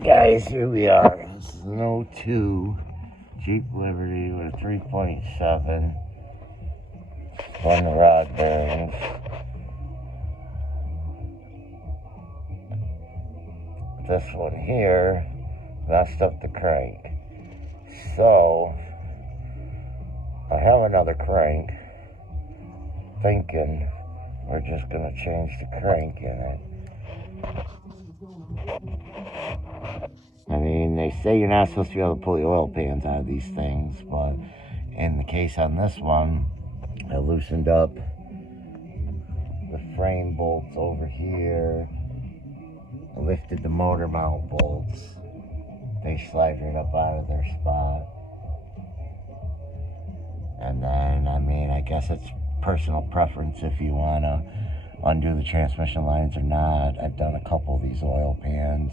Alright guys, here we are. This is an 02 Jeep Liberty with a 3.7. Spun the rod bearings. This one here messed up the crank. So, I have another crank. Thinking we're just going to change the crank in it. I mean, they say you're not supposed to be able to pull the oil pans out of these things, but in the case on this one, I loosened up the frame bolts over here. I lifted the motor mount bolts. They slide right up out of their spot. And then, I mean, I guess it's personal preference if you want to undo the transmission lines or not. I've done a couple of these oil pans.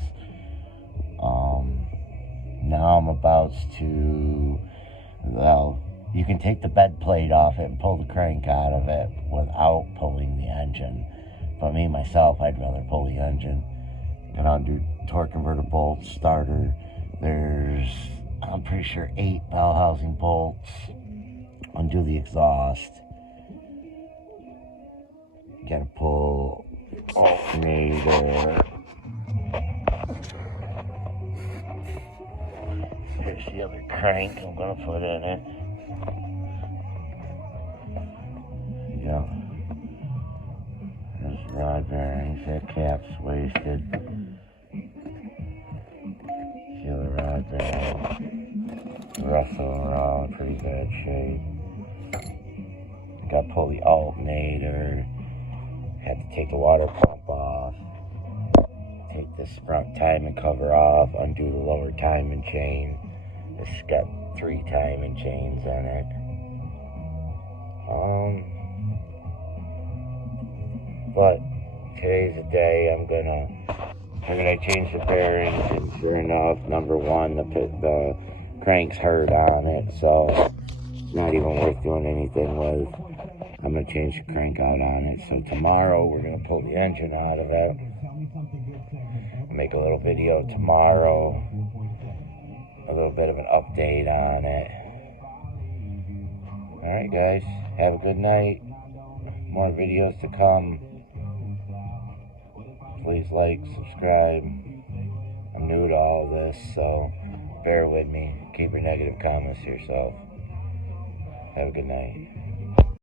Now I'm about to, well, you can take the bed plate off it and pull the crank out of it without pulling the engine. But me, myself, I'd rather pull the engine. And undo torque converter bolts, starter. There's, I'm pretty sure, 8 bell housing bolts. Undo the exhaust. You gotta pull alternator. Here's the other crank I'm gonna put in it. Yeah. There's rod bearings, that cap's wasted. See the rod bearings. The rest of them are all in pretty bad shape. Gotta pull the alternator. Had to take the water pump off. Take this front timing cover off. Undo the lower timing chain. It's got 3 timing chains in it. But today's the day I'm gonna change the bearings, and sure enough, number one, the crank's hurt on it, so it's not even worth doing anything with. I'm gonna change the crank out on it. So tomorrow we're gonna pull the engine out of it. Make a little video tomorrow. A little bit of an update on it. Alright guys, have a good night. More videos to come. Please like, subscribe. I'm new to all this, so bear with me. Keep your negative comments to yourself. Have a good night.